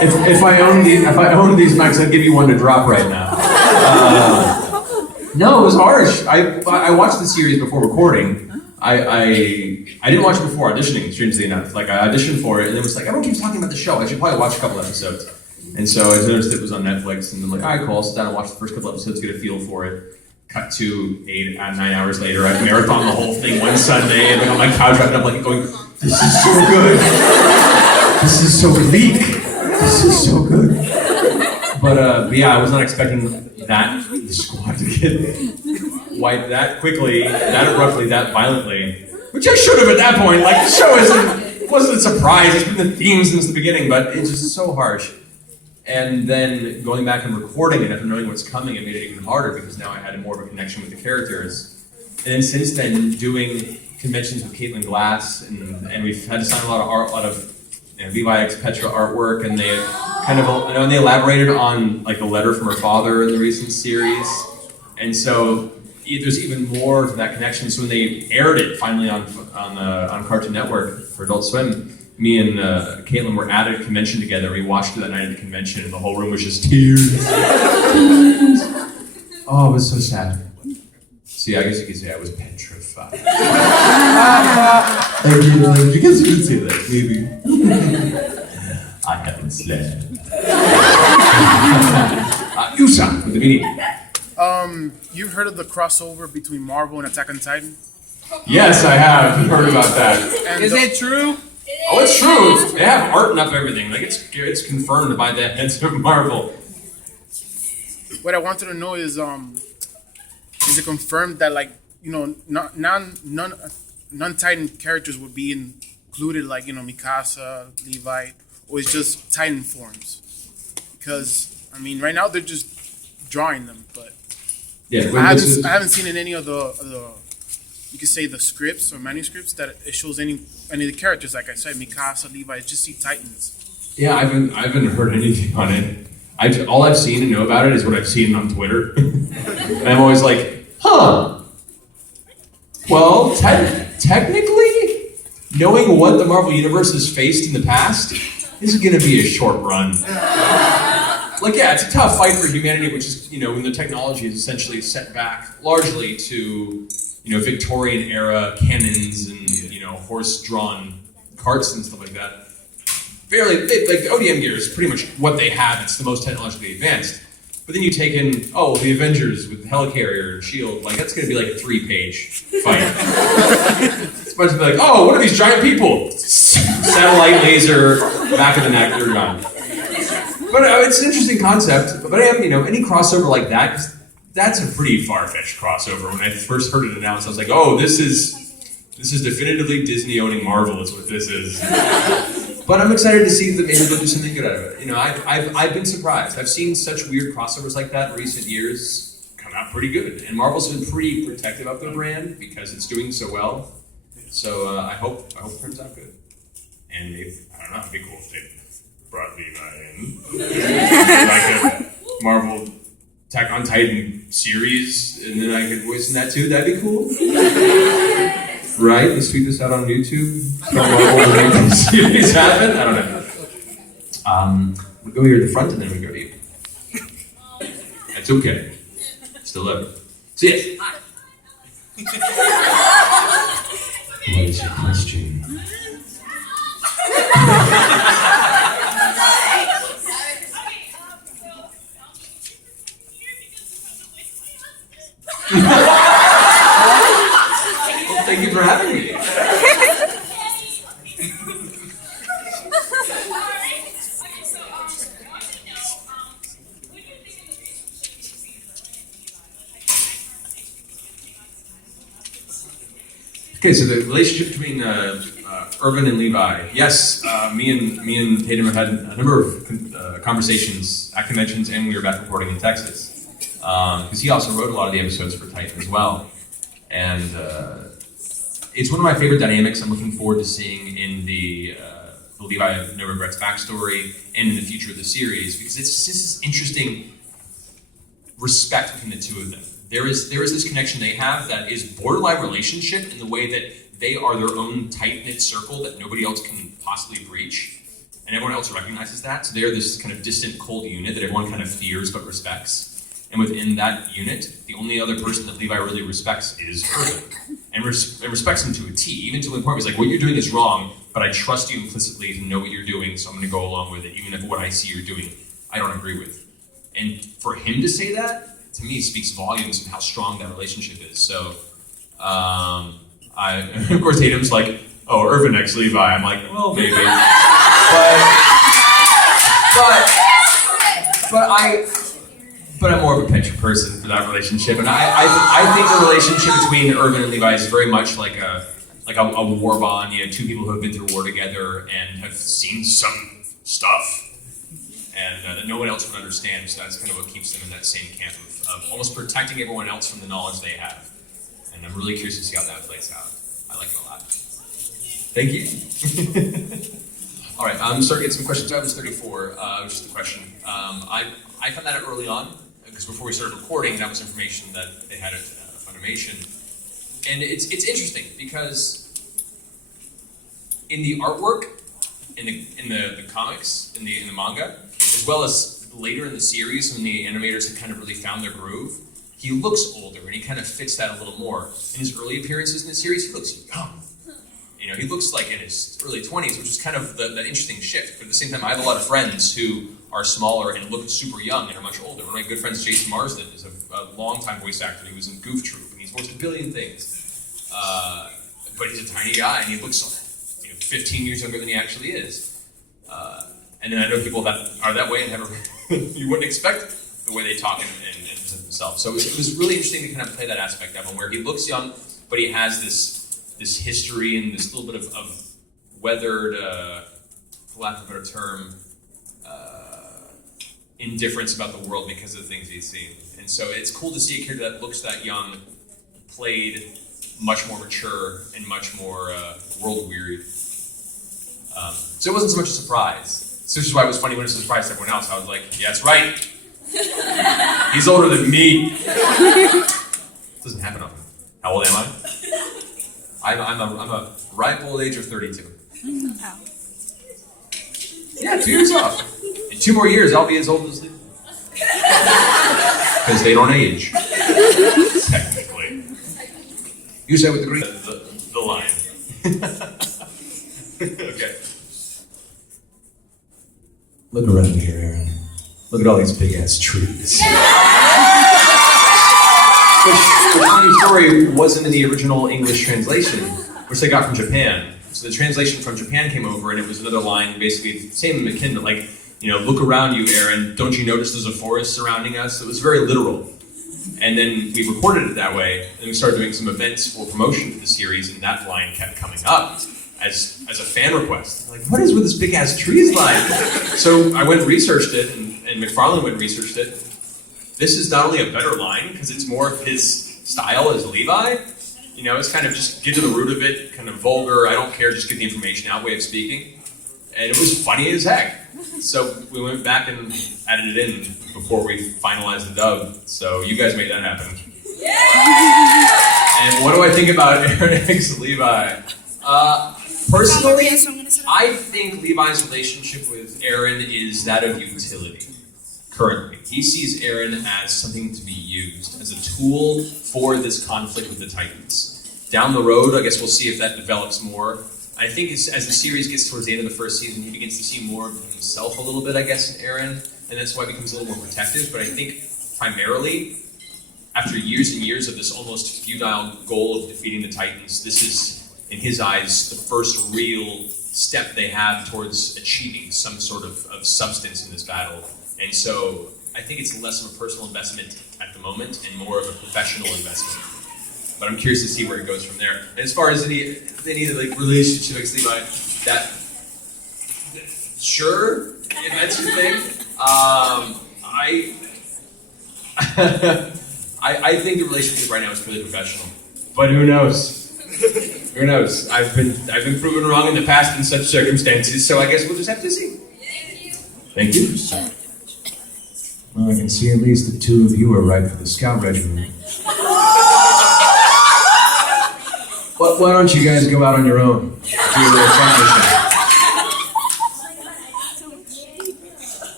If I owned these mics, I'd give you one to drop right now. No, it was harsh. I watched the series before recording. I didn't watch it before auditioning, strangely enough. Like, I auditioned for it, and it was like, everyone keeps talking about the show. I should probably watch a couple episodes. And so I noticed it was on Netflix, and I'm like, all right, cool. I'll sit down and watch the first couple episodes, get a feel for it. Cut to 9 hours later, I've marathoned the whole thing one Sunday, and I'm on my couch wrapped up, like, going, this is so good. This is so bleak. This is so good. But yeah, I was not expecting the squad to get wiped that quickly, that abruptly, that violently. Which I should have at that point. Like, the show wasn't a surprise. It's been the theme since the beginning, but it's just so harsh. And then going back and recording it after knowing what's coming, it made it even harder because now I had more of a connection with the characters. And then since then, doing conventions with Caitlin Glass, and we've had to sign a lot of Levi X Petra artwork, and they kind of, and they elaborated on like the letter from her father in the recent series. And so there's even more to that connection. So when they aired it finally on Cartoon Network for Adult Swim, me and Caitlin were at a convention together. We watched it that night at the convention, and the whole room was just tears. Oh, it was so sad. See, I guess you could say I was petrified. Thank you. I guess you could say that, maybe. I haven't slept. Yusa, with the meeting. You've heard of the crossover between Marvel and Attack on Titan? Yes, I have heard about that. And Is it true? Oh, it's true. They have art and everything. Like, it's confirmed by the heads of Marvel. What I wanted to know is it confirmed that, like, you know, non-Titan characters would be included, like, you know, Mikasa, Levi, or it's just Titan forms? Because, I mean, right now they're just drawing them, but Yeah, I haven't seen in any of the you could say the scripts or manuscripts that it shows any of the characters. Like I said, Mikasa, Levi, just see Titans. Yeah, I haven't heard anything on it. All I've seen and know about it is what I've seen on Twitter. And I'm always like, huh. Well, technically, knowing what the Marvel Universe has faced in the past, this is going to be a short run. Like, yeah, it's a tough fight for humanity, which is, you know, when the technology is essentially set back largely to, you know, Victorian era cannons and, you know, horse-drawn carts and stuff like that. Like the ODM gear is pretty much what they have. It's the most technologically advanced. But then you take in, the Avengers with the Helicarrier and S.H.I.E.L.D. Like, that's going to be like a 3-page fight. It's supposed to be like, what are these giant people? Satellite laser, back of the neck, they're gone. But it's an interesting concept. But I am, you know, any crossover like that, 'cause that's a pretty far-fetched crossover. When I first heard it announced, I was like, this is definitively Disney owning Marvel is what this is. But I'm excited to see that maybe they'll do something good out of it. You know, I've been surprised. I've seen such weird crossovers like that in recent years come out pretty good. And Marvel's been pretty protective of their brand because it's doing so well. So I hope it turns out good. And I don't know, it'd be cool if they brought Levi in. Like a Marvel Attack on Titan series, and then I could voice in that too. That'd be cool. Right? Let's tweet this out on YouTube. Series happen? I don't know. We'll go here at the front and then we go to you. That's okay. Still love it. See it. What is your question? Thank you for having me. Okay, so the relationship between Irvin and Levi. Yes, me and Tatum have had a number of conversations at conventions, and we were back recording in Texas. Because he also wrote a lot of the episodes for Titan as well. And it's one of my favorite dynamics I'm looking forward to seeing in the Levi No Regrets backstory and in the future of the series, because it's just this interesting respect between the two of them. There is this connection they have that is borderline relationship in the way that they are their own tight-knit circle that nobody else can possibly breach, and everyone else recognizes that. So they are this kind of distant, cold unit that everyone kind of fears but respects. And within that unit, the only other person that Levi really respects is Irvin, and respects him to a T, even to the point where he's like, what you're doing is wrong, but I trust you implicitly to know what you're doing, so I'm going to go along with it, even if what I see you're doing, I don't agree with. And for him to say that, to me, speaks volumes of how strong that relationship is. So, of course, Tatum's like, oh, Irvin X Levi. I'm like, well, maybe. But I'm more of a picture person for that relationship, and I think the relationship between Irvin and Levi is very much like a war bond. You know, two people who have been through war together and have seen some stuff, and that no one else would understand. So that's kind of what keeps them in that same camp of almost protecting everyone else from the knowledge they have. And I'm really curious to see how that plays out. I like it a lot. Thank you. All right, I'm starting to get some questions. I was 34, just a question. I found that out early on, because before we started recording, that was information that they had at Funimation. And it's interesting, because in the artwork, in the comics, in the manga, as well as later in the series when the animators had kind of really found their groove, he looks older, and he kind of fits that a little more. In his early appearances in the series, he looks young. You know, he looks like in his early 20s, which is kind of that interesting shift. But at the same time, I have a lot of friends who are smaller and look super young and are much older. One of my good friends, Jason Marsden, is a longtime voice actor. He was in Goof Troop, and he's voiced a billion things. But he's a tiny guy, and he looks 15 years younger than he actually is. And then I know people that are that way and you wouldn't expect the way they talk and present themselves. So it was really interesting to kind of play that aspect of him, where he looks young, but he has this history and this little bit of weathered, for lack of a better term, indifference about the world because of the things he's seen. And so it's cool to see a character that looks that young, played much more mature and much more world-weary. So it wasn't so much a surprise. So this is why it was funny when it was a surprise to everyone else. I was like, yeah, that's right. He's older than me. Doesn't happen often. How old am I? I'm a ripe old age of 32. Wow. Yeah, 2 years off. In 2 more years, I'll be as old as Lee. Because they don't age. Technically. You say with the green, the line. Okay. Look around here, Aaron. Look at all these big ass trees. Which, the funny story, wasn't in the original English translation, which they got from Japan. So the translation from Japan came over, and it was another line, basically same akin to like, look around you, Aaron. Don't you notice there's a forest surrounding us? It was very literal. And then we recorded it that way, and we started doing some events for promotion for the series, and that line kept coming up as a fan request. Like, what is with this big ass trees line? So I went and researched it, and McFarlane went and researched it. This is not only a better line, because it's more of his style as Levi. It's kind of just get to the root of it, kind of vulgar, I don't care, just get the information out way of speaking. And it was funny as heck. So we went back and added it in before we finalized the dub. So you guys made that happen. Yeah! And what do I think about Aaron X Levi? Personally, I think Levi's relationship with Aaron is that of utility. Currently, he sees Aaron as something to be used, as a tool for this conflict with the Titans. Down the road, I guess we'll see if that develops more. I think as the series gets towards the end of the first season, he begins to see more of himself a little bit, I guess, in Aaron, and that's why he becomes a little more protective. But I think primarily, after years and years of this almost futile goal of defeating the Titans, this is, in his eyes, the first real step they have towards achieving some sort of substance in this battle. And so I think it's less of a personal investment at the moment and more of a professional investment. But I'm curious to see where it goes from there. And as far as any like relationship with Levi, that sure, if that's your thing. I think the relationship right now is really professional. But who knows? Who knows? I've been proven wrong in the past in such circumstances, so I guess we'll just have to see. Thank you. Well, I can see at least the two of you are right for the scout regiment. Well, Why don't you guys go out on your own? Do a little family shot.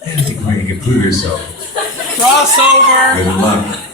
I think you can prove yourself. Crossover. Good luck.